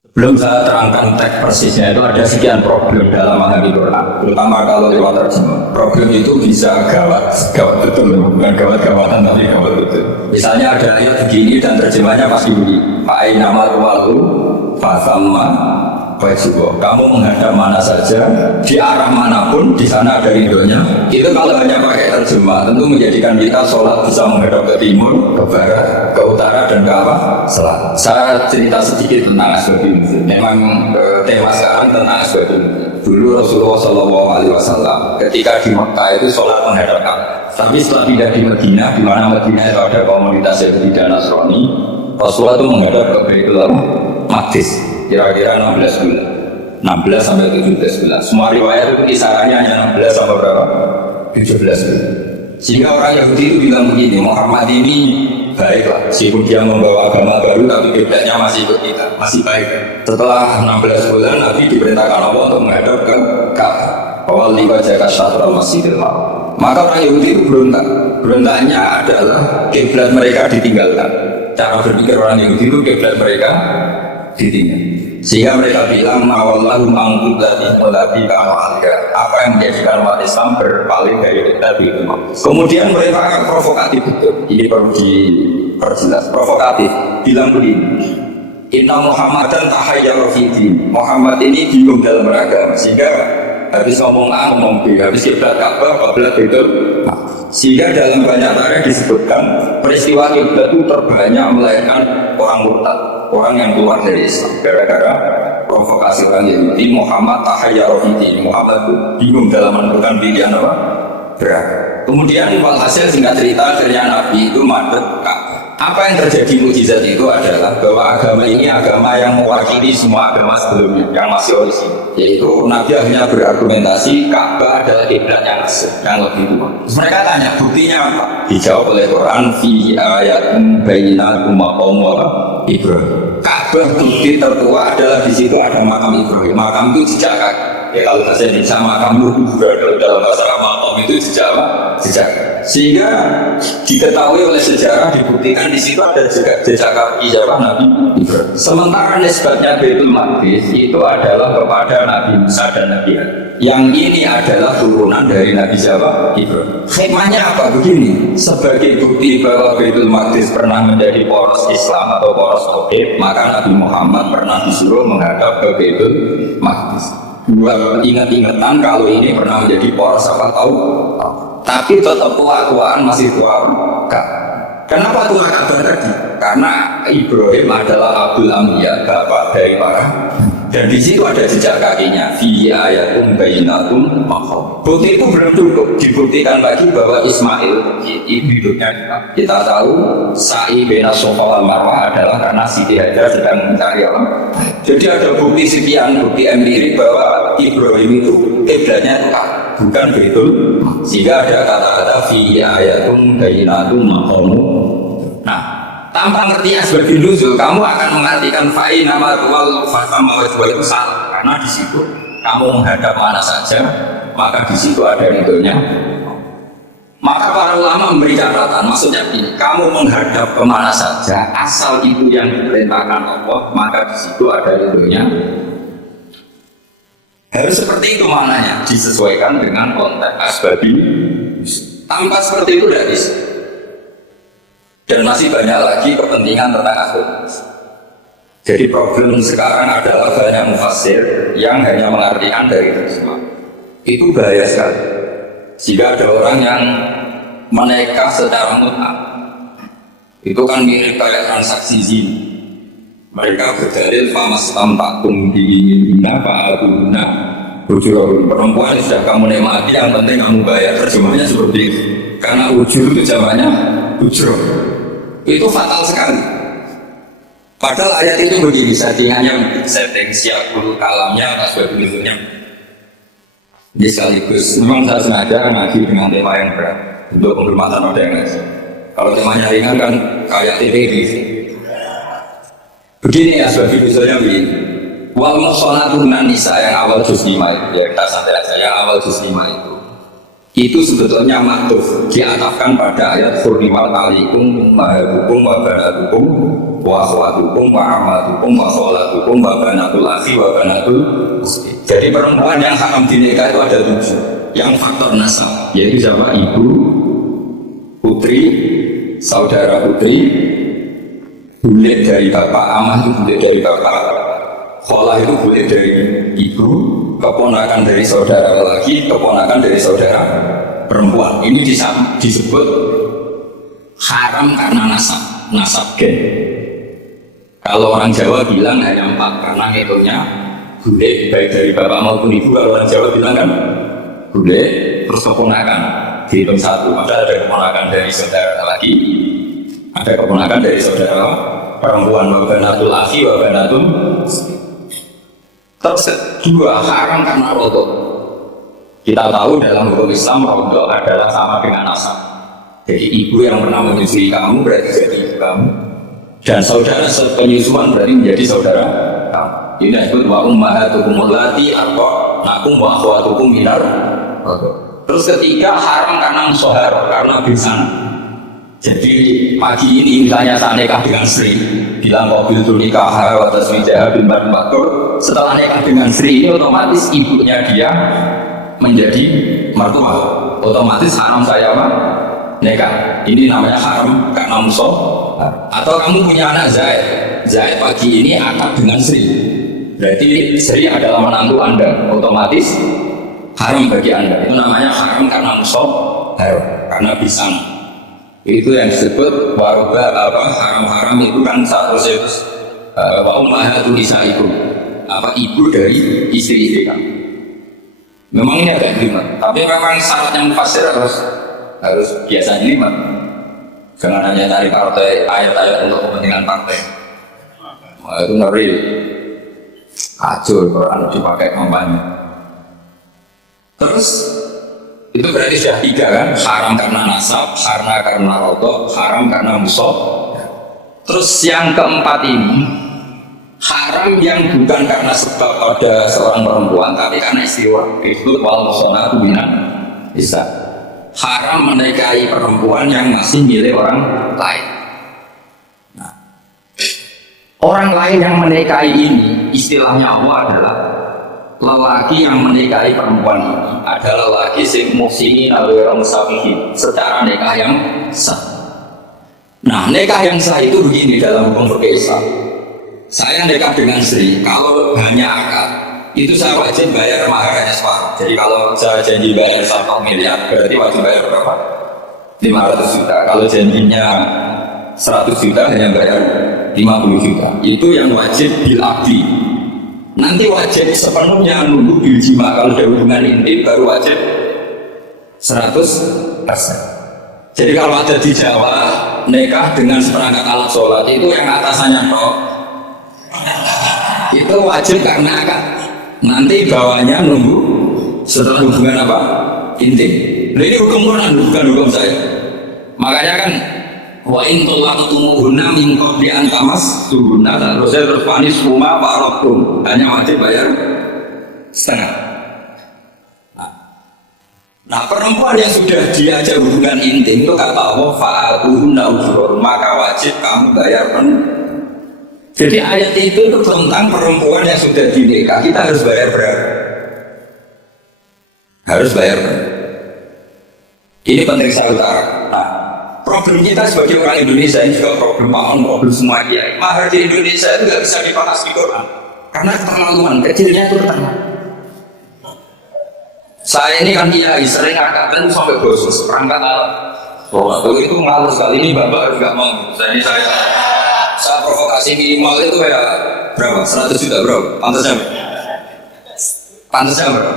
Belum saya terangkan teks persisnya itu ada sekian problem dalam memahami Quran, terutama kalau lewat terjemah. Problem itu bisa gawat, gawat betul, bukan gawat-gawatan tapi gawat betul. Misalnya ada ayat begini dan terjemahnya pasti begini. Fa'ai nama walu fasamma wajibah. Kamu menghadap mana saja, di arah manapun, di sana ada ridhonya. Itu kalau hanya pakai terjemah, tentu menjadikan kita sholat bisa menghadap ke timur, ke barat, ke utara, dan ke apa? Selatan. Saya cerita sedikit tentang asbab ini. Memang tema sekarang tentang asbab ini. Dulu Rasulullah SAW ketika di Mekah itu sholat menghadap Ka'bah. Tapi setelah pindah di Madinah, di mana Madinah itu ada komunitas Yahudi dan Nasrani, Rasulullah itu menghadap ke Baitul Maqdis. Kira-kira 16 bulan, 16 sampai 17 bulan. Semua riwayat itu kisarannya hanya 16 sampai berapa? 17 bulan. Sehingga orang Yahudi itu bilang begini, Muhammad ini baiklah, meskipun dia membawa agama baru, tapi kiblatnya masih ikut kita, masih baik. Setelah 16 bulan, Nabi diperintahkan Allah untuk menghadap ke Ka'bah. Awal lima jaga syatra Masjidil Haram. Maka orang Yahudi itu berontak. Berontaknya adalah kiblat mereka ditinggalkan. Cara berpikir orang Yahudi itu kiblat mereka ditinggal. Sehingga mereka bilang mawallahu mangkudati mulabi ka'amalika. Apa yang menjadikan umat Islam berpaling dari Nabi itu. Kemudian mereka akan provokatif betul. Ini perlu diperjelas. Provokatif. Bilang begini, Inna Muhammadan tahayyara fi din. Muhammad ini bingung dalam beragama. Sehingga habis ngomong A, ngomong B. Habis kiblat Ka'bah, kiblat itu. Sehingga dalam banyak tarikh disebutkan peristiwa kiblat itu terbanyak melahirkan orang murtad, orang yang keluar dari Islam gara-gara provokasi orang Yahudi. Muhammad tahayyara fi din. Muhammad itu bingung dalam menentukan pilihan apa? Berat. Kemudian walhasil singkat cerita akhirnya Nabi itu madep Ka'bah. Apa yang terjadi mukjizat itu adalah bahwa agama ini agama yang mewakili semua agama sebelumnya yang masih orisinil, yaitu Nabi akhirnya berargumentasi Ka'bah adalah kiblat yang asli, yang lebih tua. Mereka tanya buktinya apa? Dijawab oleh Quran fi ayatin bayyinatin maqam Ibrahim. Ka'bah bukti tertua adalah di situ ada makam Ibrahim. Makam itu jejak kaki. Ya kalau bahasa Indonesia makam itu dalam bahasa makam itu jejak apa? Jejak. Sehingga diketahui oleh sejarah dibuktikan di situ ada jejak kaki siapa Nabi Ibrahim. Sementara nisbatnya Baitul Maqdis itu adalah kepada Nabi Musa dan Nabi Adam. Yang ini adalah turunan dari Nabi siapa? Ibrahim. Hikmahnya apa? Begini, sebagai bukti bahwa Baitul Maqdis pernah menjadi poros Islam atau poros tauhid, maka Nabi Muhammad pernah disuruh menghadap ke Baitul Maqdis. Buat ingat-ingatan kalau ini pernah menjadi poros apa tahu. Tapi tetap tua-tuaan masih tua Ka'bah. Kenapa tua Ka'bah tadi? Karena Ibrahim adalah Abul Anbiya, bapak dari para. Dan di situ ada jejak kakinya. Fi ayatum bayyinatum maqam. Bukti itu belum cukup. Dibuktikan lagi bahwa Ismail itu hidupnya kita tahu sa'i baina Safa wal Marwah adalah karena Siti Hajar sedang mencari Allah. Jadi ada bukti sekian, bukti empirik bahwa Ibrahim itu kiblatnya bukan begitu. Sehingga ada kata-kata fi ayatum bayyinatum maqam. Nah, tanpa ngerti asbabun nuzul, kamu akan mengartikan fa'i nama wal fasama itu salah. Karena di situ kamu menghadap mana saja, maka di situ ada ridhonya. Maka para ulama memberi catatan, maksudnya ini, kamu menghadap kemana saja, asal itu yang diperintahkan Allah, maka di situ ada ridhonya. Harus seperti itu maknanya, disesuaikan dengan konteks asbabi. Tanpa seperti itu tidak bisa. Dan masih banyak lagi kepentingan tentang asbab. Jadi problem sekarang adalah banyak mufassir yang hanya mengartikan dari terjemah. Itu bahaya sekali. Jika ada orang yang menikah secara mutlak, itu kan mirip kayak transaksi zina. Mereka berdalil famastam takum diingina fa'aluna ujur. Perempuan yang sudah kamu nikmati, yang penting kamu bayar. Terjemahnya seperti itu. Karena ujur itu jawabannya ujur. Itu fatal sekali. Padahal ayat itu begini, settingannya setting siap dulu kalamnya atas bentuknya. Jadi sekaligus memang saya sengaja ngaji dengan tema yang berat untuk penghormatan pada yang lain. Kalau temanya ringan kan kayak TPD. Begini ya, sebab misalnya begini. Wal muhsanatun nisa yang awal juz 5 itu, ya kita santai aja, yang awal juz 5 itu sebetulnya maktuf diatafkan pada ayat hurrimat alaikum mahabukum wa baradukum wa akhwatukum wa amatukum wa kholatukum wa banatul akhi wa banatul ukhti. Jadi perempuan yang haram dinikah itu ada 7 yang faktor nasab, yaitu siapa? Ibu, putri, saudara putri, bulik dari bapak, amah itu bulik dari bapak, kholah itu bulik dari ibu, keponakan dari saudara laki, keponakan dari saudara perempuan. Ini disebut haram karena nasab gen. Kalau orang Jawa bilang hanya 4 karena hitungnya bulik baik dari bapak maupun ibu. Kalau orang Jawa bilang kan bulik terus keponakan dihitung 1. Padahal ada keponakan dari saudara laki, ada keponakan dari saudara perempuan, wa banatul akhi wa banatul. Terus kedua haram karena rodok. Kita tahu dalam hukum Islam rodok adalah sama dengan nasab. Jadi ibu yang pernah menyusui kamu berarti jadi ibu kamu, dan saudara sepenyusuan berarti menjadi saudara kamu. Ini disebut wa ummahatukum allati arda'nakum wa akhwatukum minar. Terus ketiga haram karena musyahar, karena bencana. Jadi pagi ini misalnya saya nikah dengan Sri, bilang mobil itu nikah wa taswijah bin marmatur. Setelah nikah dengan Sri ini otomatis ibunya dia menjadi mertua, otomatis haram saya nikah. Ini namanya haram karena musuh. Atau kamu punya anak Zaid pagi ini akad dengan Sri, berarti Sri adalah menantu Anda, otomatis haram bagi Anda. Itu namanya haram karena musuh, karena bisan. Itu yang disebut warga haram-haram itu kan seharusnya wa ummahatul nisaikum, ibu dari istri kamu. Memang ini agak ribet, tapi memang syarat yang mufassir harus biasanya 5. Jangan hanya cari partai, ayat-ayat untuk kepentingan partai. Itu ngeri. Kacau Quran dipakai kampanye. Terus itu berarti sudah 3 kan? Haram karena nasab, karena rodok, haram karena musuh. Terus yang keempat ini haram yang bukan karena sebab ada seorang perempuan, tapi karena istiwa. Itu wal musonatu minan nisa. Haram menikahi perempuan yang masih milik orang lain. Nah, orang lain yang menikahi ini istilahnya Allah adalah lelaki yang menikahi perempuan ini adalah lelaki sing muhsinin al-ghairu musafihin, secara nikah yang sah. Nah, nikah yang sah itu begini dalam hukum fikih Islam. Saya nikah dengan Sri, kalau hanya akad itu saya wajib bayar mahar hanya separuh. Jadi kalau saya janji bayar 1 miliar berarti wajib bayar berapa? 500 juta. Kalau janjinya 100 juta hanya bayar 50 juta. Itu yang wajib bil abdi. Nanti wajib sepenuhnya nunggu bil jima. Kalau ada hubungan intim baru wajib 100%. Jadi kalau ada di Jawa nikah dengan seperangkat alat sholat itu yang atasannya kok itu wajib karena akad. Nanti bawahnya nunggu setelah hubungan intim. Nah, ini hukum Quran bukan hukum saya. Makanya kan wa in tulaqtumuhunna min qabli an tamassuhunna, terus panis rumah wa'rakum, hanya wajib bayar setengah. Nah, perempuan yang sudah diajak hubungan intim itu kata Allah fa'atuhunna ujurun, maka wajib kamu bayar penuh. Jadi ayat itu tentang perempuan yang sudah dinikah, kita harus bayar berapa? Harus bayar berapa? Ini penting saya utarakan. Nah, problem kita sebagai orang Indonesia ini juga problem semua ya. Mahar di Indonesia itu nggak bisa dibahas di Quran karena keterlaluan, kecilnya itu terlalu. Saya ini kan kiai sering akad sampai bosus perangkat alat. Itu ngalur sekali, ini bapak harus nggak mau. Saya provokasi minimal itu ya berapa? 100 juta bro, pantasnya berapa?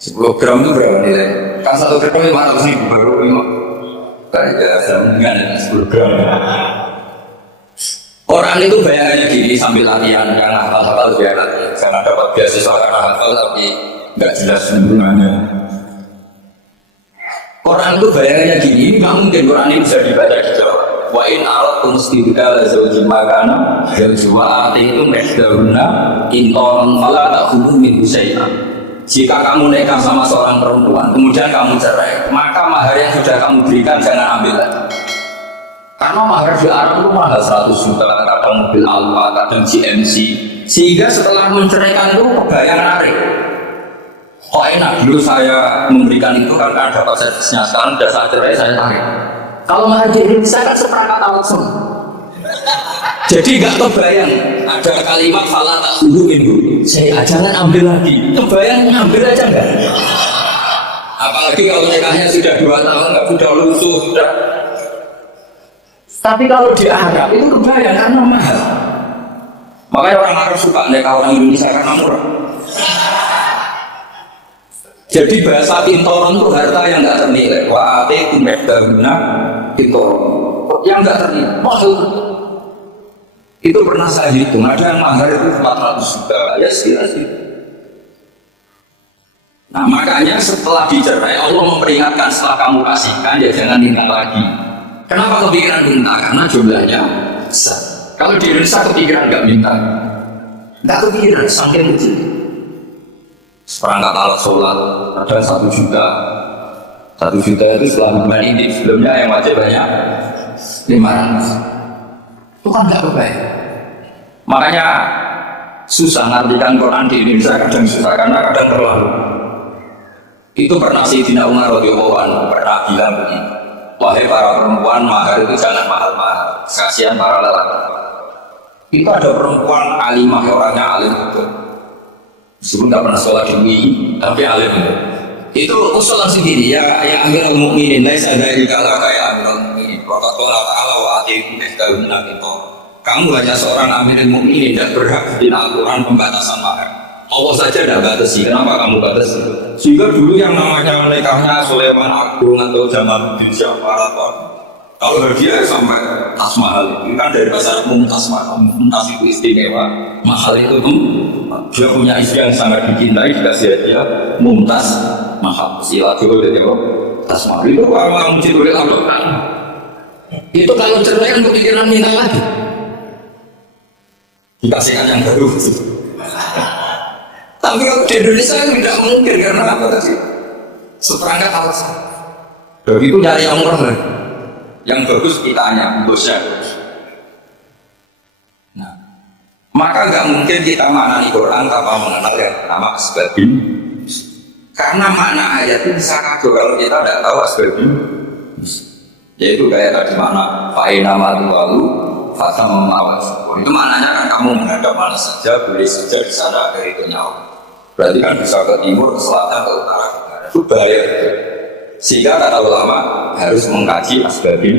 10 gram itu berapa nilai? Kan 1 gram 500.000 baru 5 kayak sambungan 10 gram. Orang itu bayarannya gini sambil latihan karena hafal biar latihan. Karena dapat beasiswa karena hafal tapi nggak jelas hubungannya. Orang itu bayarannya gini, nggak mungkin Quran ini bisa dibaca di Jawa. Wa in aradtum istibdala zawjin makana zawjuha atihum ihdahunna in taran fala ta'khudhu minhu syai'an. Jika kamu nikah sama seorang perempuan kemudian kamu cerai, maka mahar yang sudah kamu berikan jangan ambil lagi. Karena mahar di Arab itu mahal 100 juta, kadang mobil Alfa, kadang GMC. Sehingga setelah menceraikan itu kebayang narik. Oh enak, dulu saya memberikan itu karena dapat servisnya, sekarang sudah saat cerai saya tarik. Kalau mahar di Indonesia kan seperangkat langsung. Jadi nggak kebayang ada kalimat salah tak dulu, saya jangan ambil lagi. Kebayang ambil aja nggak? Apalagi kalau nikahnya sudah 2 tahun, nggak sudah lusuh sudah. Tapi kalau di Arab itu kebayang karena mahal. Makanya orang Arab suka nikah orang Indonesia karena murah. Jadi bahasa pintoron itu harta yang nggak ternilai. Wa ate kumbedaguna pintoron yang nggak ternilai. Maksud itu pernah saya hitung, ada yang mahar itu 400 juta, ya sekitar. Nah makanya setelah dicerai Allah memperingatkan setelah kamu kasihkan ya jangan minta lagi. Kenapa kepikiran minta? Karena jumlahnya besar. Kalau di Indonesia kepikiran nggak minta, nggak kepikiran saking kecil. Seperangkat alat sholat ada 1 juta. 1 juta itu setelah bulan ini, sebelumnya yang wajib banyak 500. Itu kan nggak kebayang. Makanya susah ngartikan Quran di Indonesia, kadang susah karena kadang terlalu. Itu pernah Sayyidina Umar radhiyallahu anhu pernah bilang begini, wahai para perempuan, mahar itu jangan mahal-mahal, kasihan para lelaki. Itu ada perempuan alimah, orangnya alim betul. Meskipun nggak pernah sholat di UI, tapi alim betul. Itu usulan sendiri, ya Amirul Mukminin, laisa dzalika laka ya Amirul Mukminin. Wa qala ta'ala wa atiikum ihdahunna qintar. Kamu hanya seorang Amirul Mukminin dan berhak di Al-Quran pembatasan mahar. Allah saja tidak batasi, kenapa kamu batasi? Sehingga dulu yang namanya nikahnya Sulaiman Agung atau Jamaluddin Syafaraton, kalau hadiah sampai tas mahal itu kan dari bahasa mumtaz mahal. Mumtaz itu istimewa, mahal itu dia punya istri yang sangat dicintai, dikasih hadiah mumtaz mahal. Sila itu dari apa? Tas mahal itu kalau kamu cintai Allah, itu kalau cerai kan kepikiran minta lagi, dikasihkan yang baru. Tapi kalau di Indonesia tidak mungkin karena apa tadi? Seperangkat alasan. Begitu nyari yang murah, yang bagus kitanya, bosnya. Nah, maka nggak mungkin kita maknani Quran tanpa mengenal yang nama asbabin. Karena makna ayat itu bisa kacau kalau kita tidak tahu asbabin. Yaitu kayak tadi makna fa'ina ma'lu'alu fatam ma'awas. Itu maknanya kan kamu menghadap mana saja, boleh saja di sana dari itu nyawa. Berarti kan bisa ke timur, ke selatan, ke utara, ke barat. Itu bahaya itu. Sehingga kata ulama harus mengkaji asbabin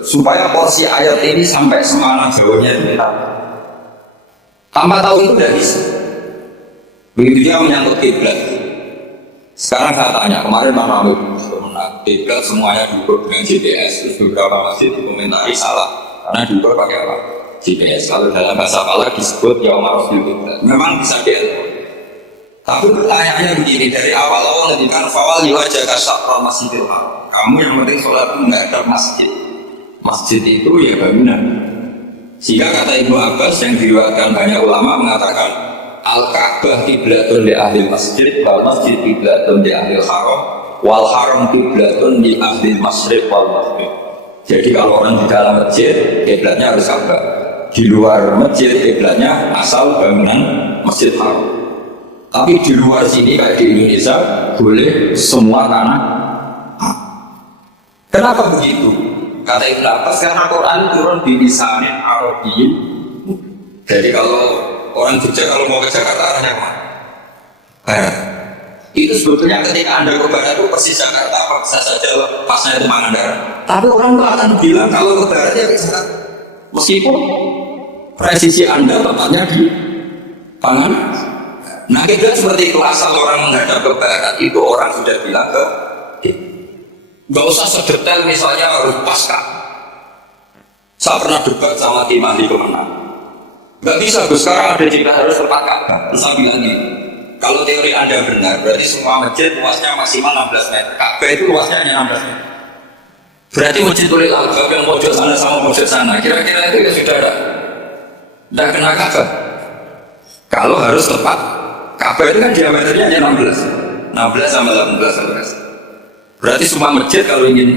supaya porsi ayat ini sampai semana jauhnya kita. Tanpa tahu itu tidak bisa. Begitu dia menyangkut kiblat. Sekarang saya tanya, kemarin Pak Mahmud kiblat semuanya diukur dengan GPS, terus beberapa masjid dikomentari salah karena diukur pakai apa? GPS. Kalau dalam bahasa Palak disebut ya Umar kiblat. Memang bisa diukur. Tapi pertanyaannya begini, dari awal Allah ngendikan fawal wajhaka syatral masjidil haram. Kamu yang penting sholat itu nggak ada masjid. Masjid itu ya bangunan. Sehingga kata Ibnu Abbas yang diriwayatkan banyak ulama mengatakan Al-Ka'bah qiblatun li ahli masjid, wal masjid qiblatun li ahli haram, wal haram qiblatun li ahli masyriq wal maghrib. Jadi kalau orang di dalam masjid qiblatnya harus Ka'bah. Di luar masjid qiblatnya asal bangunan Masjid Haram. Tapi di luar sini kayak di Indonesia boleh semua tanah. Kenapa begitu? Kata Ibnu Abbas karena Quran turun di lisanin Arabiyyin. Jadi kalau orang Jogja kalau mau ke Jakarta arahnya mana? Barat. Itu sebetulnya ketika Anda ke barat itu persis Jakarta, apa bisa saja pasnya itu Pangandaran. Tapi orang itu akan bilang kalau ke barat ya ke Jakarta. Meskipun presisi Anda tempatnya di Pangandaran. Nah kita seperti itu, asal orang menghadap ke barat itu orang sudah bilang ke nggak usah sedetail misalnya harus pasca. Saya pernah debat sama Tim Ahli Kemenang, nggak bisa Gus, sekarang ada jika harus tempat Ka'bah. Saya bilang gini, kalau teori Anda benar berarti semua masjid luasnya maksimal 16 meter, Ka'bah itu luasnya hanya 16 meter. Berarti masjid Tulil Albab yang pojok sana sama pojok sana kira-kira itu ya sudah tidak kena Ka'bah. Kalau harus tepat Ka'bah itu kan diameternya hanya 16 sama 18. Berarti semua masjid kalau ingin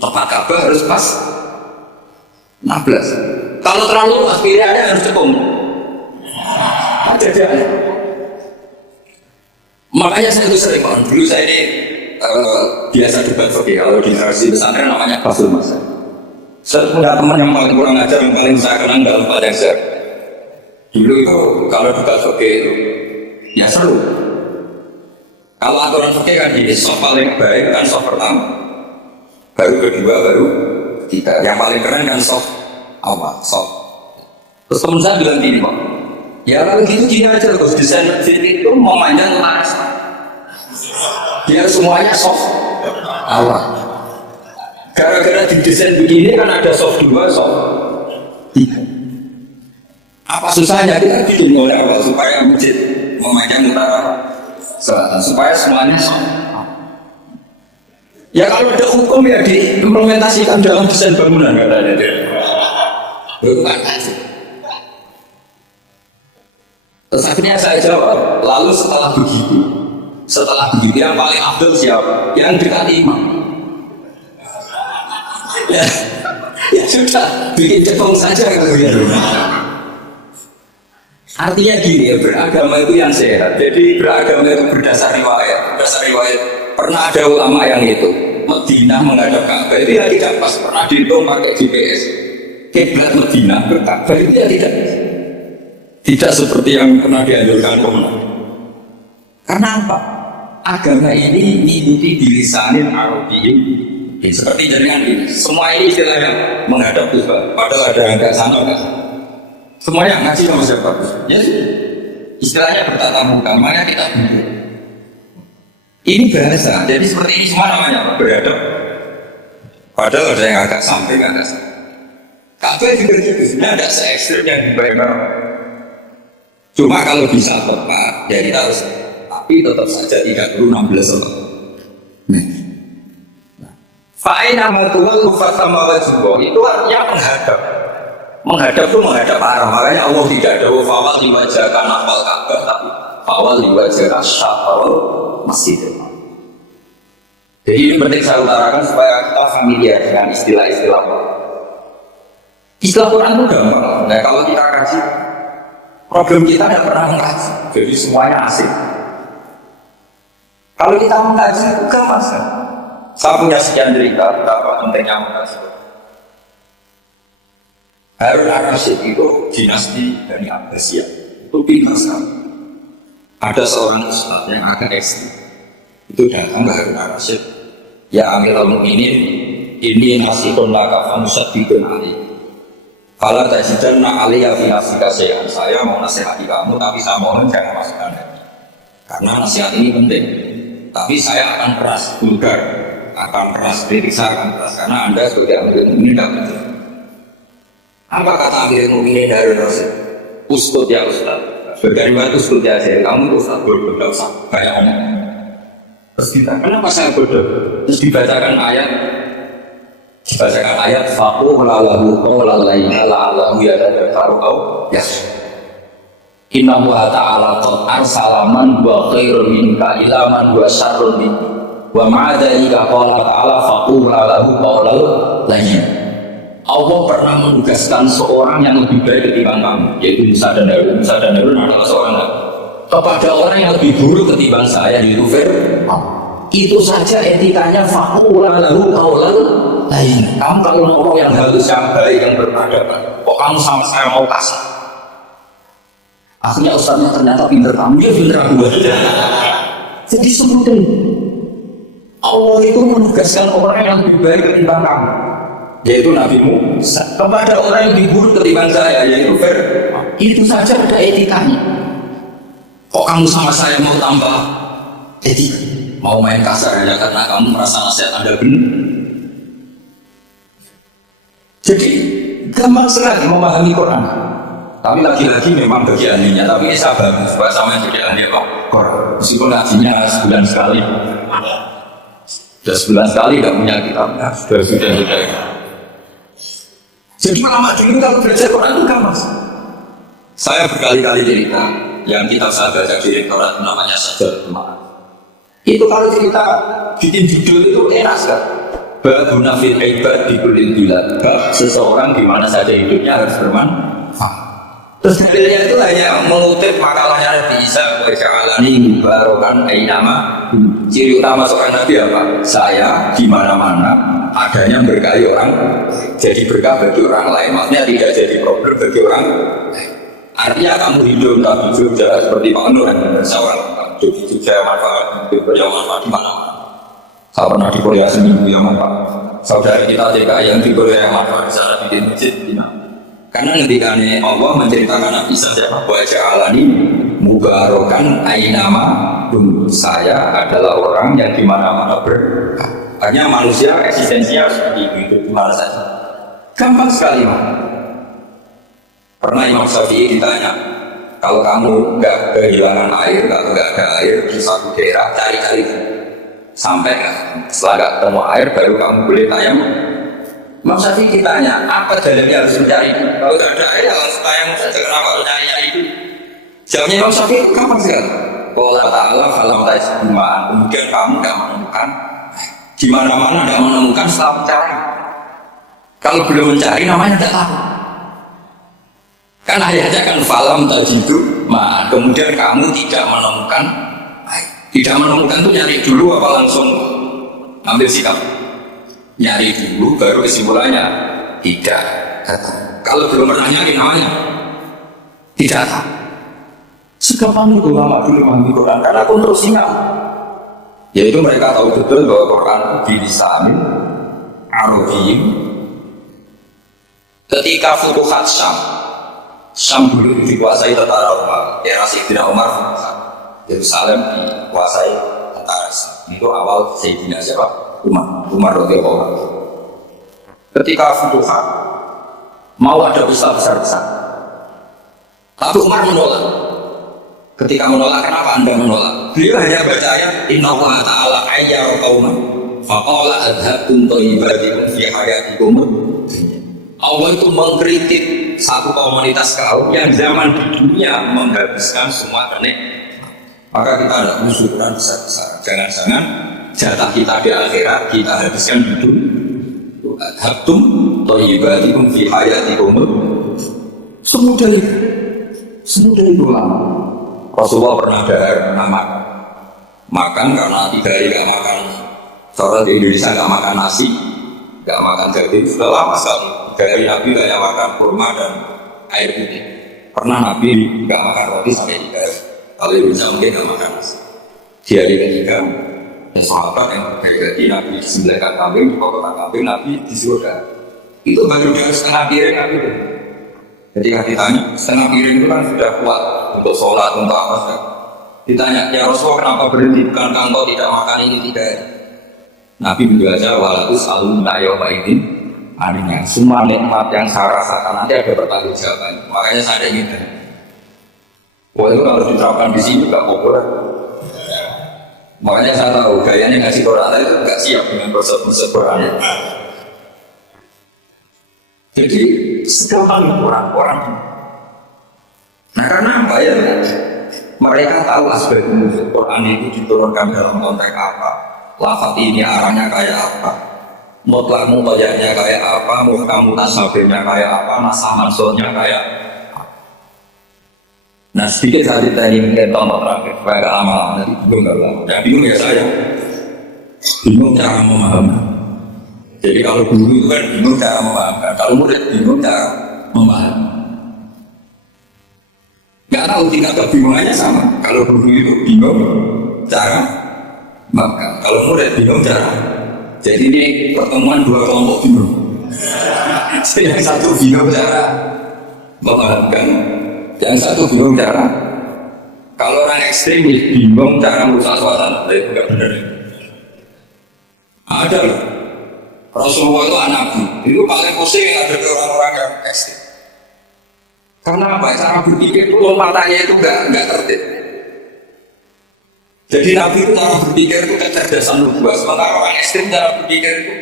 tepat Ka'bah harus pas 16. Kalau terlalu luas pilihannya harus cekung. Ada. Makanya saya itu sering banget. Dulu saya ini biasa debat fikih. Kalau di tradisi pesantren namanya Fasul Masa. Saya punya teman yang paling kurang ajar, yang paling saya kenang dalam pelajar. Dulu itu kalau debat fikih itu ya seru. Kalau aturan fikih kan di soft paling baik kan soft pertama, baru kedua, baru ketiga. Yang paling keren kan soft awal, soft. Terus teman saya bilang gini Pak, ya kalau gitu gini aja loh, desain masjid itu mau manjang laras, biar semuanya soft awal. Gara-gara didesain begini kan ada soft 2, soft 3. Apa susahnya kita bikin mulai awal supaya masjid memanjang utara selatan, supaya semuanya soft. Ya kalau ada hukum ya diimplementasikan dalam desain bangunan katanya. Bukan. Terus akhirnya saya jawab, lalu setelah begitu yang paling afdal siapa? Yang dekat imam. Ya sudah, bikin cekung saja kalau ya. Artinya gini ya, beragama itu yang sehat. Jadi beragama itu berdasar riwayat. Berdasar riwayat, pernah ada ulama yang itu Madinah menghadap Ka'bah itu ya tidak pas. Pernah dihitung pakai GPS. Kiblat Madinah ke Ka'bah itu ya tidak seperti yang pernah dianjurkan ulama. Karena apa? Agama ini mengikuti dilisanin Arabiyyin. Seperti jaringan ini. Semua ini istilahnya menghadap Tuhan. Padahal ada yang nggak sama kan? Semuanya ngaji sama siapa? Ya, istilahnya bertatap muka, makanya kita duduk. Ini bahasa, jadi seperti ini semua namanya berhadap. Padahal ada yang agak samping, agak samping. Kabeh juga sebenarnya tidak se-ekstrim yang dibayangkan. Cuma kalau bisa tepat, ya kita harus. Tapi tetap saja tidak perlu 16 orang. Fa'ina matuwal fatama wajibah itu artinya menghadap. Menghadap itu menghadap arah, makanya Allah tidak ada fawal di wajah kanafal Ka'bah, tapi fawal di wajah syatrul masjid. Jadi ini penting saya utarakan supaya kita familiar dengan istilah-istilah. Istilah Quran itu gampang. Nah kalau kita kaji, problem kita tidak pernah mengkaji, jadi semuanya asing. Kalau kita mengkaji itu gampang sekali. Saya punya sekian cerita betapa pentingnya mengkaji. Harun al-Rasyid itu dinasti dari Abbasiyah, itu pintar sekali. Ada seorang ustaz yang agak ekstrim, itu datang ke Harun al-Rasyid, ya Amirul Mukminin, ini nasihun laka famusaddidun alaihi. Fala tajidanna alaiya fi nafsika syai'an. Saya mau nasihati kamu, tapi saya mohon jangan masukkan lagi. Karena nasihat ini penting. Tapi saya akan keras, vulgar, akan keras, saya akan keras, karena Anda sebagai Amirul Mukminin tidak penting. Apa kata Amirul Mukminin Harun al-Rasyid? Ustaz ya Ustaz. Bagaimana Ustaz ya saya? Kamu Ustaz bodoh, tidak usah bayangkan. Terus kita, kenapa saya bodoh? Terus dibacakan ayat Faquh lalahu qawlan layyinan la'allahu yatadhakkaru aw yakhsha. Innahu ta'ala qad arsala man huwa khairun minka ila man huwa syarrun minka. Wa ma'a dzalika qala ta'ala Faquh lalahu qawlan layyinan. Allah pernah menugaskan seorang yang lebih baik ketimbang kamu, yaitu Musa dan Harun. Musa dan Harun adalah seorang kepada orang yang lebih buruk ketimbang saya, yaitu Fir'aun. Itu saja etikanya fakulah lalu kaulan lain. Kamu kalau ngomong yang halus, yang baik, yang berperadaban, kok kamu sama saya mau kasar? Akhirnya ustaznya ternyata pinter kamu, dia pinter aku. Jadi sebetulnya Allah itu menugaskan orang yang lebih baik ketimbang kamu, yaitu Nabi Musa, kepada orang yang lebih buruk ketimbang saya, yaitu Fir'aun. Itu saja ada etikanya. Kok kamu sama saya mau tambah etika? Mau main kasar hanya karena kamu merasa nasihat Anda benar. Jadi gampang sekali memahami Quran. Tapi lagi-lagi memang bagi ahlinya. Tapi ini sabar supaya sama yang jadi ahli Quran. Meskipun ngajinya sebulan sekali. Sudah sebulan sekali tidak punya kitab. Nah, sudah. Jadi ulama dulu kalau belajar Quran itu gampang. Saya berkali-kali cerita yang kitab saya baca di rektorat namanya Sajar Kemarin. Itu kalau kita bikin judul itu enak sekali. Babuna fil ibad di kulil bilad. Seseorang di mana saja hidupnya harus bermanfaat. Terus dalilnya itu hanya mengutip makalahnya Nabi Isa wa ja'alani mubarokan ainama. Ciri utama seorang Nabi apa? Saya di mana-mana adanya berkahi orang, jadi berkah bagi orang lain. Maksudnya tidak jadi problem bagi orang. Artinya kamu hidup Nabi Jogja seperti Pak Nur yang bersawal Jogja manfaat, yang manfaat di mana-mana. Saya pernah di Korea seminggu yang manfaat. Saudari kita TK yang di Korea yang manfaat di sana bikin masjid. Karena ketika Allah menceritakan Nabi Isa wa ja'alani mubarokan ainama. Saya adalah orang yang dimana-mana berkah. Hanya manusia eksistensial seperti itu di mana saja. Gampang sekali, Pak. Pernah Imam Syafi'i ditanya, kalau kamu nggak kehilangan air, nggak ada air di satu daerah, cari-cari sampai setelah nggak ketemu air baru kamu boleh tayang. Imam Syafi'i ditanya, apa dalilnya harus mencari? Kalau nggak ada air, langsung tayang saja. Kenapa harus nyari-nyari itu? Jawabnya Imam Syafi'i gampang sekali. Allah Ta'ala falam taisbumaan. Kemudian kamu nggak menemukan di mana-mana nggak menemukan setelah mencari. Kalau belum mencari namanya tidak tahu. Kan ayatnya kan falam tajidu ma'an. Kemudian kamu tidak menemukan. Tidak menemukan itu nyari dulu apa langsung ambil sikap? Nyari dulu baru kesimpulannya tidak. Kalau belum pernah nyari namanya tidak tahu. Segampang itu ulama dulu memahami Quran karena konstruksinya, yaitu mereka tahu betul bahwa Quran dilisan Arabiyyin. Ketika Futuhat Syam dulu dikuasai tentara Umar, era Sayyidina Umar, Yerusalem dikuasai tentara Syam. Itu awal Sayyidina siapa? Umar radhiyallahu anhu. Ketika Futuhat mau ada besar-besar, tapi Umar menolak. Ketika menolak, kenapa Anda menolak? Beliau hanya baca ayat Inna Allah Ta'ala ayyara qawman faqala adhabtum thayyibatikum fi hayatikum. Allah itu mengkritik satu komunitas kaum yang zaman di dunia menghabiskan semua kenikmatan. Maka kita ada usulan besar-besar. Jangan-jangan jatah kita di akhirat kita habiskan di dunia. Adhabtum thayyibatikum fi hayatikum. Semudah itu lama. Rasulullah pernah dahar makan karena 3 hari gak makan. Soalnya di Indonesia gak makan nasi, gak makan daging. Sudah lama sekali. Dari Nabi hanya makan kurma dan air putih. Pernah Nabi gak makan roti sampai 3 hari. Kalau Indonesia mungkin gak makan nasi. Di hari ketiga, sahabat yang berbeda Nabi disembelihkan kambing, dipotong kambing, Nabi disuruh. Itu baru dengan setengah piring Nabi. Ketika ditanya, setengah piring itu kan sudah kuat untuk sholat, untuk apa saja. Ditanya, ya Rasulullah kenapa berhenti? Bukan engkau tidak makan ini 3 hari? Nabi menjawab, walatus alumna yawmaidin anehnya. Semua nikmat yang saya rasakan nanti ada pertanggung jawaban. Makanya saya ingin. Wah itu kalau diterapkan di sini juga populer. Makanya saya tahu gayanya ngasih Quran itu nggak siap dengan proses Quran. Jadi segampang orang-orang. Nah karena apa ya? Mereka tahu asbab nuzul Quran itu diturunkan dalam konteks apa, lafaz ini arahnya kayak apa, mutlak muqayyadnya kayak apa, muhkam mutasabihnya kayak apa, nasah mansuknya kayak apa. Nah sedikit saya ditanya mungkin contoh terakhir, supaya gak lama-lama nanti bingung gak lama. Yang bingung ya saya, bingung cara memahami. Jadi kalau guru itu kan bingung cara memahamkan, kalau murid bingung cara memahami. Gak tahu tingkat kebingungannya sama. Kalau guru itu bingung cara memahamkan, kalau murid bingung cara. Jadi ini pertemuan 2 kelompok bingung. Yang satu bingung cara memahamkan, yang satu bingung cara. Kalau orang ekstrim bingung cara merusak suasana, itu gak benar. Ada loh. Rasulullah itu anak itu paling pusing ada orang-orang yang ekstrim. Karena apa? Cara berpikir itu lompatannya itu nggak tertib. Jadi Nabi itu cara berpikir itu kecerdasan nubuah. Sementara orang ekstrim cara berpikir itu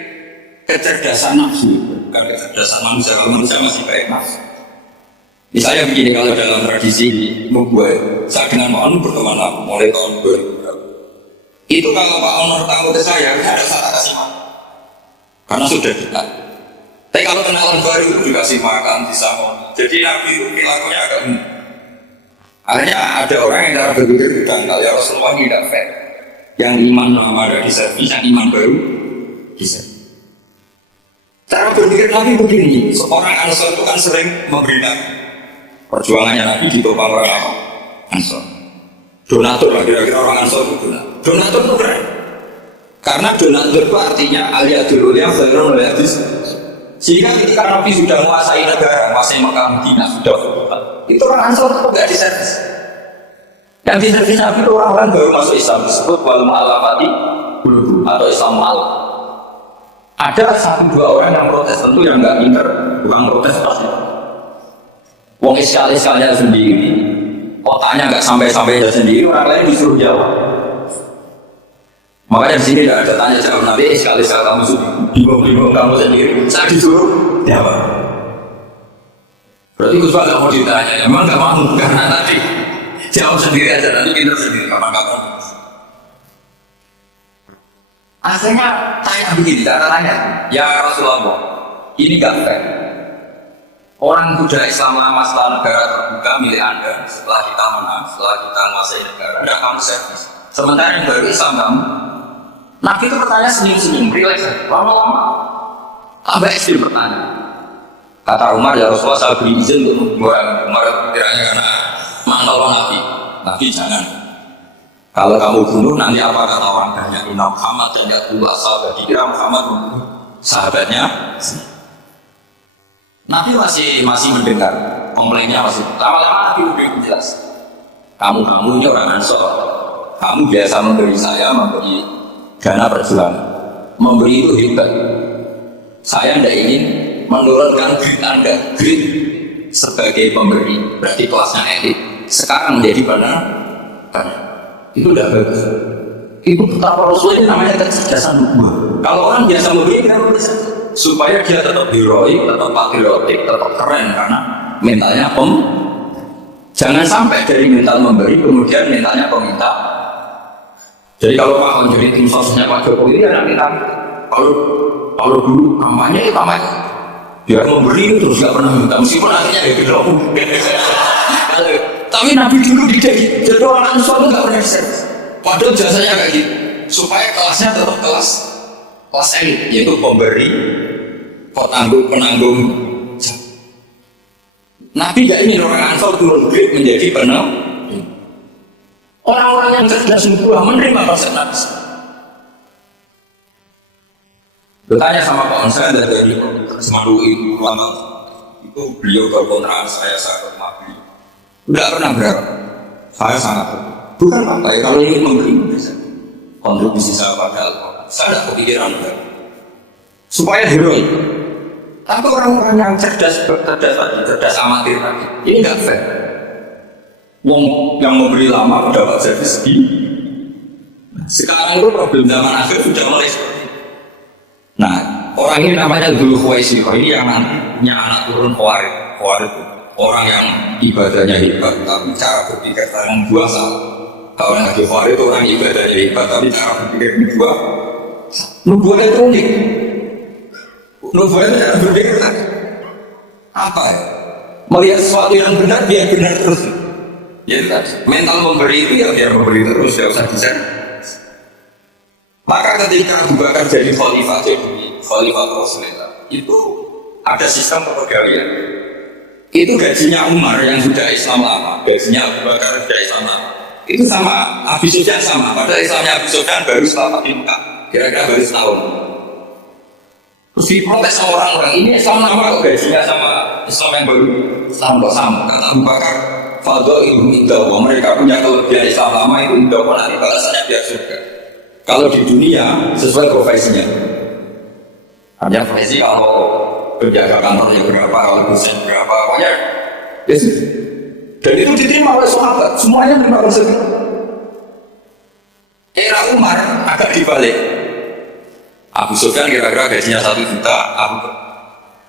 kecerdasan nafsu, bukan kecerdasan manusia. Kalau manusia masih baik nafsu. Misalnya begini, kalau dalam tradisi nubuah, saya dengan Pak Onur berteman mulai tahun 2000. Itu kalau Pak Onur tahu ke saya, ada salah kasih. karena sudah dekat. Tapi kalau kenalan baru itu dikasih makan, disangoni. Jadi Nabi itu perilakunya agak unik. Akhirnya ada orang yang cara berpikir dangkal, ya Rasulullah tidak fair. Yang iman lama ada di servis, yang iman baru di servis. Cara berpikir Nabi begini, seorang Ansor itu kan sering memberikan perjuangannya Nabi ditopang orang apa? Ansor. Donatur lah, kira-kira orang Ansor itu donatur. Donatur itu keren. Karena donatur itu artinya aliyadul yang khairun hadis. Sehingga ketika Nabi sudah menguasai negara, menguasai Mekah Madinah sudah berubah. Itu orang Ansor itu tidak diservis. Yang diservis Nabi itu orang-orang baru masuk Islam, disebut wal mu'alafati atau Islam mu'alaf. Ada satu dua orang yang protes, tentu yang nggak pinter, bukan protes pasti. Wong sekali-sekalinya sendiri, otaknya nggak sampai-sampai sendiri, orang lain disuruh jawab. Makanya di sini tidak ada tanya jawab, nanti sekali-sekali kamu bingung kamu sendiri, saya disuruh jawab. Berarti Gus Pak nggak mau ditanya, emang nggak mau karena tadi jawab sendiri aja, nanti pinter sendiri kapan-kapan. Akhirnya tanya begini, cara tanya, ya Rasulullah, ini gak fair. Orang muda Islam lama setelah negara terbuka milik Anda, setelah kita menang, setelah kita menguasai negara, tidak kamu servis. Sementara yang baru Islam kamu, Nabi itu bertanya senyum-senyum, relax, lama-lama. Tambah ekstrim bertanya. Kata Umar, ya Rasulullah, saya beri izin untuk membuat Umar kiranya karena mantel Nabi. Nabi jangan. Kalau kamu bunuh, nanti apa kata orang banyak Imam Muhammad dan gak dua sahabat dikira Muhammad membunuh sahabatnya. Nabi masih mendengar komplainnya masih. Lama-lama Nabi udah jelas. Kamu ini orang Ansor. Kamu biasa memberi saya, memberi dana perjuangan. Memberi itu hebat. Saya tidak ingin menurunkan grade Anda, grade sebagai pemberi. Berarti kelasnya elit. Sekarang menjadi benar. Itu udah bagus. Itu betapa Rasulullah namanya kecerdasan nubuah. Kalau orang biasa memberi, kenapa bisa? Supaya dia tetap heroik, tetap patriotik, tetap keren karena mentalnya Jangan sampai dari mental memberi kemudian mentalnya peminta. Jadi kalau Pak menjadi tim sosnya Pak Jokowi ya nanti kalau dulu namanya dia memberi terus nggak pernah minta meskipun akhirnya dia gedong. Tapi Nabi dulu jadi orang Ansor itu nggak pernah servis. Padahal jasanya kayak gitu supaya kelasnya tetap kelas elit, yaitu pemberi, penanggung. Nabi nggak ingin orang Ansor turun grade menjadi penang. Orang-orang yang cerdas nubuah menerima konsep Nabi. Bertanya sama Pak Onsa dari Semandu itu lama itu beliau berkontraan saya ke rumah beliau. Tidak pernah berharap. Saya sangat bukan apa ya kalau ingin memberi bisa kontribusi saya padahal saya tidak kepikiran supaya heroik. Tapi orang-orang yang cerdas amatir tadi ini tidak fair. Wong yang memberi lama dapat servis di sekarang itu problem zaman akhir sudah mulai seperti itu. Nah orang ini namanya Dzul Khuwaisirah, ini yang nantinya anak turun Khawarij itu. Orang yang ibadahnya hebat, tapi cara berpikir yang buah salah. Kalau yang lagi Khawarij itu orang ibadahnya hebat, tapi cara berpikir buah. Nubuah itu unik. Nubuah itu cara berpikir apa ya? Melihat sesuatu yang benar, biar benar terus. Ya mental memberi itu ya biar memberi terus, tidak usah bisa. Maka ketika Abu Bakar jadi khalifah Rasulullah, itu ada sistem kepegawaian. Itu gajinya Umar yang sudah Islam lama, gajinya Abu Bakar sudah Islam lama. Itu sama Abu Sufyan sama, padahal Islamnya Abu Sufyan baru setelah Fathu Mekah, kira-kira baru setahun. Terus diprotes sama orang-orang, ini Islam lama kok gajinya sama Islam yang baru Islam kok sama. Kata Abu Bakar, fadha'iluhum indallah, mereka punya kelebihan Islam lama itu indallah, nanti balasannya biar surga. Kalau di dunia sesuai profesinya. Hanya profesi kalau penjaga kantornya berapa, kalau dosen berapa, pokoknya yes. Dan itu diterima oleh sahabat, semuanya terima konsep. Era Umar agak dibalik. Abu Sufyan kira-kira gajinya 1 juta,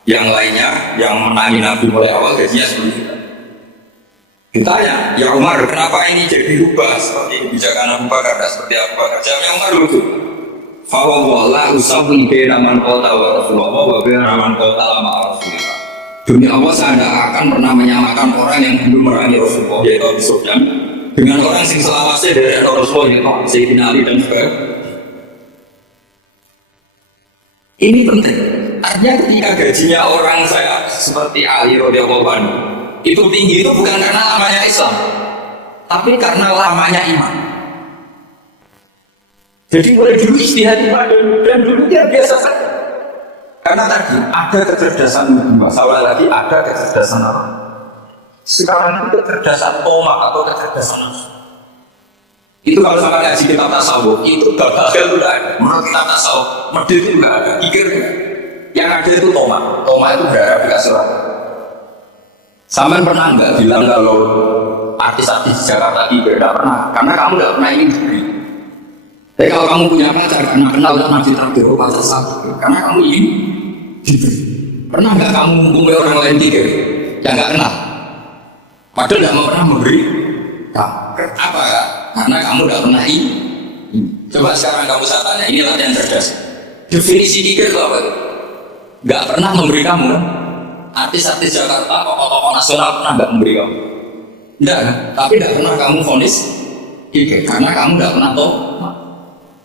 yang lainnya yang menangi Nabi mulai awal gajinya 10 juta. Ditanya, ya Umar, kenapa ini jadi rubah seperti kebijakan Abu Bakar, seperti Abu Bakar? Jawabnya Umar lucu. Fawwala usawi bena man qala wa Rasulullah wa bena man qala ma Rasulullah. Demi Allah saya tidak akan pernah menyamakan orang yang belum merangi Rasulullah yaitu Abu Sufyan dengan orang yang selawase dari Rasulullah yaitu Sayyidina Ali dan sebagainya. Ini penting. Artinya ketika gajinya orang saya seperti Ali radhiyallahu anhu itu tinggi itu bukan karena lamanya Islam, tapi karena lamanya iman. Jadi mulai dulu istihad dan dulu dia biasa saja. Karena tadi ada kecerdasan masalah lagi ada kecerdasan orang. Sekarang itu kecerdasan tomak atau kecerdasan nafsu. Itu kalau sama ngaji kitab tasawuf itu bakal itu tidak ada. Menurut kitab tasawuf medit itu tidak ada. Pikir yang ada itu tomak. Tomak itu berharap dikasih orang. Sampai pernah nggak bilang kalau artis-artis Jakarta tidak pernah, karena kamu tidak pernah ingin diberi. Tapi kalau kamu punya pacar, karena kenal dan masih terjauh pacar satu, karena kamu ingin diberi. Pernah nggak kamu menghubungi orang lain tiga yang nggak kenal? Padahal tidak mau pernah memberi. Apa? Karena kamu tidak pernah ingin. Coba sekarang kamu saya tanya, ini latihan cerdas. Definisi kikir itu apa? Nggak pernah memberi kamu. Artis-artis Jakarta, tokoh-tokoh nasional pernah nggak memberi kamu? Tidak, tapi tidak pernah kamu vonis kikir karena kamu tidak pernah tahu.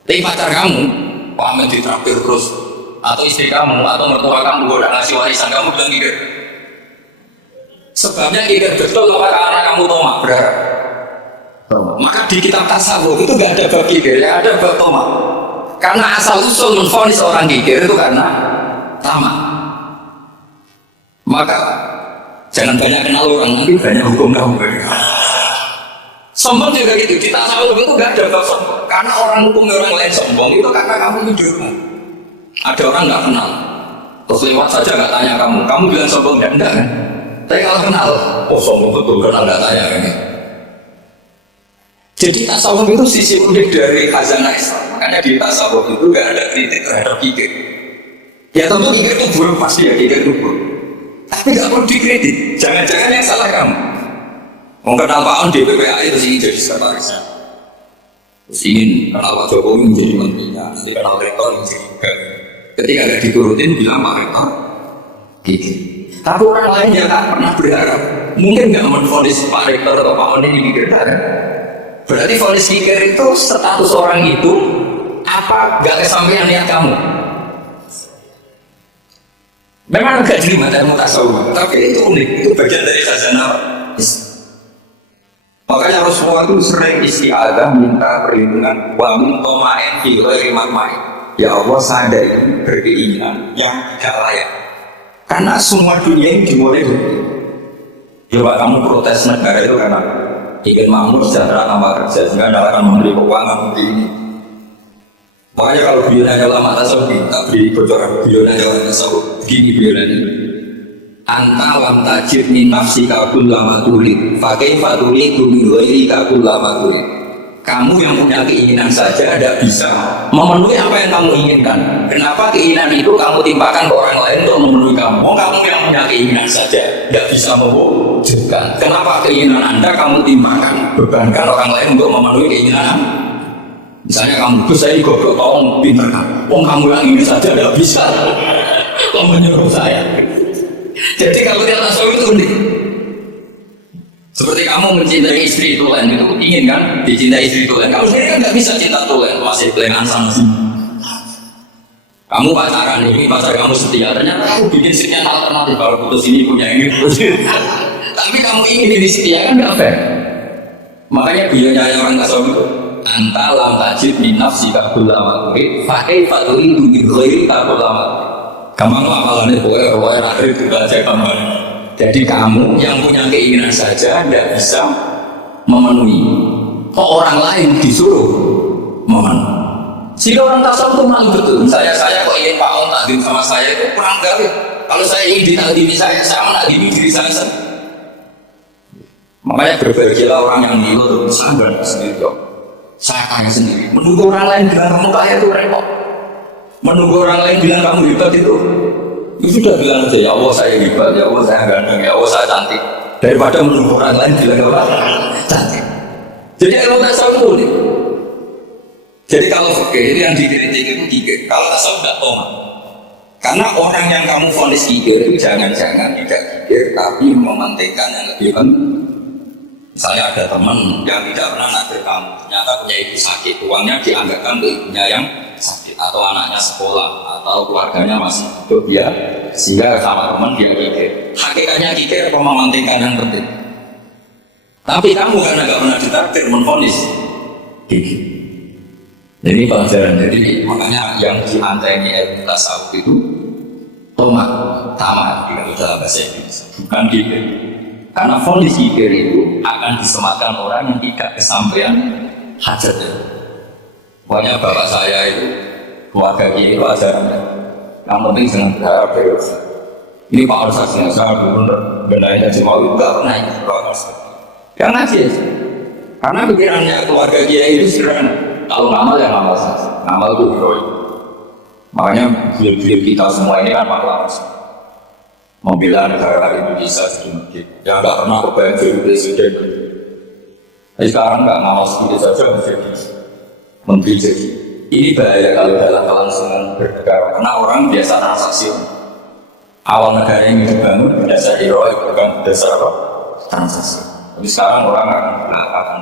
Tapi pacar kamu, pamit ditraktir terus, atau istri kamu, atau mertua kamu udah ngasih warisan kamu bilang kikir. Sebabnya kikir betul karena kamu tomak berharap. Maka di kitab tasawuf itu nggak ada bab kikir, yang ada bab tomak. Karena asal usul menvonis orang kikir itu karena tamak. Maka jangan banyak kenal orang, nanti banyak hukum kamu. Sombong juga gitu, di tasawuf itu nggak ada bab sombong. Karena orang hukum orang lain sombong itu karena kamu hidupmu. Ada orang nggak kenal, terus lewat saja nggak tanya kamu bilang sombong ya enggak kan? Tapi kalau kenal, oh sombong betul kenal nggak tanya ini. Jadi tasawuf itu sisi unik dari khazanah Islam. Makanya di tasawuf itu nggak ada kritik terhadap kikir. Ya tentu kikir itu buruk pasti ya, kikir itu buruk. Tapi nggak perlu dikritik. Jangan-jangan yang salah kamu. Mau kenal Pak On di PPA itu ingin jadi sekretarisnya. Terus ingin kenal Pak Jokowi menjadi menterinya. Nanti kenal rektor menjadi ketika nggak diturutin bilang Pak Rektor kikir. Tapi orang lain yang tak pernah berharap mungkin nggak menvonis Pak Rektor atau Pak On ini kikir kan? Berarti vonis kikir itu status orang itu apa nggak kesampaian niat kamu? Memang agak jelimet ilmu tasawuf, tapi itu unik, itu bagian dari khazanah. Makanya Rasulullah itu sering isti'adzah minta perlindungan wa min toma'in fi ghairi matma'in. Ya Allah, saya ini berkeinginan yang tidak layak. Karena semua dunia ini dimulai dari coba kamu protes negara itu karena ingin makmur sejahtera tanpa kerja sehingga tidak akan memberi keuangan seperti ini. Makanya kalau beliau nanya ulama tasawuf, tak beri bocoran beliau nanya ulama tasawuf begini beliau nanya anta lam tajid min nafsika kullama turid fa kaifa turidu min ghairika kullama turid. Kamu yang punya keinginan saja tidak bisa memenuhi apa yang kamu inginkan. Kenapa keinginan itu kamu timpakan ke orang lain untuk memenuhi kamu? Kamu yang punya keinginan saja tidak bisa mewujudkan. Kenapa keinginan Anda kamu timpakan, bebankan orang lain untuk memenuhi keinginan Anda? Misalnya kamu, saya goblok, tolong pinter kamu yang ini saja tidak bisa. Kau menyuruh saya. Jadi kalau dia tasawuf itu unik. Seperti kamu mencintai istri tulen itu ingin kan dicintai istri tulen. Kamu sendiri kan nggak bisa cinta tulen, masih pelengan sana sini. Kamu pacaran ini pacar kamu setia. Ternyata aku bikin sekian alternatif kalau putus ini punya ini putus. Tapi kamu ingin diri setia kan nggak fair. Makanya beliau orang tasawuf itu anta lam tajid min nafsika kullama turid fa kaifa turidu min ghairika kullama. Gampang lamalannya pokoknya akhir itu aja gampang. Jadi kamu yang punya keinginan saja tidak bisa memenuhi. Kok orang lain disuruh memenuhi? Jika orang tasawuf itu malu betul. Saya kok ingin Pak On takdim sama saya itu kurang kali. Kalau saya ingin ditakdimi saya menakdimi diri saya sendiri. Makanya berbahagialah orang yang niru sadar sendiri. Saya kaya sendiri. Menunggu orang lain bilang kamu kaya itu repot. Menunggu orang lain bilang kamu hebat itu sudah bilang aja ya Allah saya hebat, ya Allah saya ganteng, ya Allah saya cantik. Daripada menunggu orang lain bilang Allah cantik. Jadi ilmu tasawuf itu nih. Jadi kalau fikih itu yang dikritik itu kikir. Kalau tasawuf nggak tomat. Karena orang yang kamu vonis kikir itu jangan-jangan tidak kikir, tapi mementingkan yang lebih penting. Misalnya ada teman yang tidak pernah naksir kamu, ternyata punya ibu sakit, uangnya dianggarkan ke ibunya yang sakit, atau anaknya sekolah, atau keluarganya masih hidup ya, sehingga sama teman dia kikir. Hakikatnya kikir apa mementingkan yang penting. Tapi kamu karena nggak pernah ditakdir menvonis kikir. Jadi pelajaran, jadi makanya yang dianteni ilmu tasawuf itu tomat, tamat di dalam bahasa Indonesia, bukan kikir. Karena vonis kikir itu akan disematkan orang yang tidak kesampaian hajatnya. Pokoknya bapak saya itu keluarga kiri itu ajarannya. Yang penting jangan berharap bebas. Ini Pak Al-Saksnya, saya benar benahin aja mau itu nggak pernah ini yang ngaji. Karena pikirannya keluarga kiri itu sederhana. Kalau ngamal ya ngamal saja, ngamal itu heroik. Makanya beliau kita semua ini kan pahlawan. Membela negara Indonesia sedikit, yang nggak pernah kebayang jadi presiden. Tapi sekarang nggak ngamal sedikit saja menjadi menteri jadi. Ini bahaya kalau dalam kelangsungan bernegara, karena orang biasa transaksi. Awal negara yang dibangun berdasar heroik, bukan berdasar transaksi. Tapi sekarang orang akan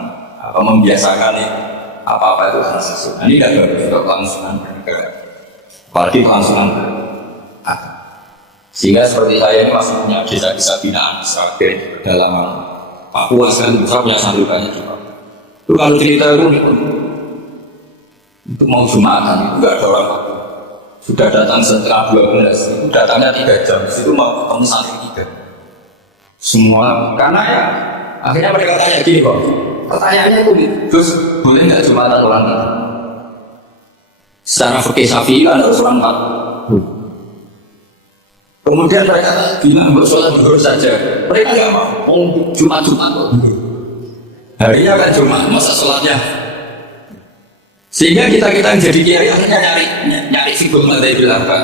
membiasakan ini. Apa-apa itu transaksi. Ini tidak bagus untuk kelangsungan bernegara, apalagi kelangsungan sehingga seperti saya ini masih punya desa-desa binaan strategi di pedalaman Papua sekali besar punya sandukannya juga. Itu kalau cerita itu mau Jumatan itu nggak ada orang sudah datang setengah 12 itu datangnya 3 jam itu mau ketemu santri 3 semua karena ya akhirnya mereka tanya gini kok. Pertanyaannya itu terus boleh nggak Jumatan orang itu? Secara fikih Syafi'i kan harus orang 4. Kemudian mereka bilang sholat zuhur saja. Mereka nggak mau Jumat harinya kan Jumat, masa sholatnya. Sehingga kita yang jadi kiai akhirnya nyari figur madzhab bilang apa?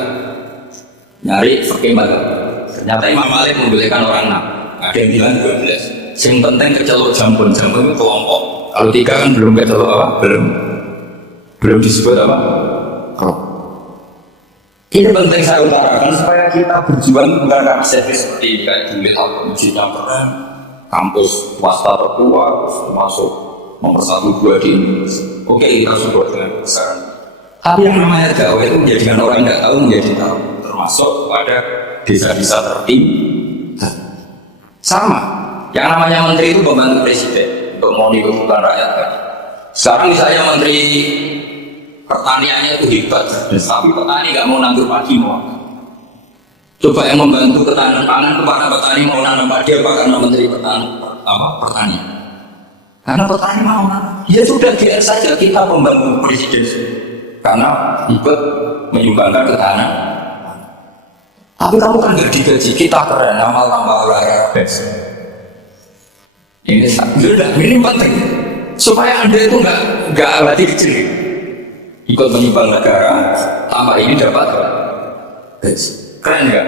Nyari fikih madzhab. Ternyata Imam Malik membolehkan orang 6. Ada yang bilang 12. Yang penting kecelok jampun itu kelompok. Kalau 3 kan belum kecelok apa? Belum disebut apa? Ini penting saya utarakan supaya kita berjuang bukan karena servis seperti ini kayak dulu atau ujinya keren, kampus swasta tertua termasuk nomor 1-2 di Indonesia. Oke, kita support dengan besar. Tapi yang namanya dakwah itu menjadikan orang nggak tahu menjadi tahu, termasuk pada desa-desa tertinggi. Sama. Yang namanya menteri itu pembantu presiden untuk monitor rakyat. Sekarang misalnya menteri pertaniannya itu hebat, tapi petani nggak mau nandur padi mau. Coba yang membantu ketahanan pangan kepada petani mau nanam padi apa karena menteri pertanian? Karena petani mau nanam. Ya sudah biar saja kita membantu presiden karena ikut menyumbangkan ketahanan. Tapi kamu kan nggak digaji, kita keren, amal-amal olahraga. Ini penting supaya Anda itu nggak hati kecil ikut menyumbang negara tanpa ini dapat keren nggak?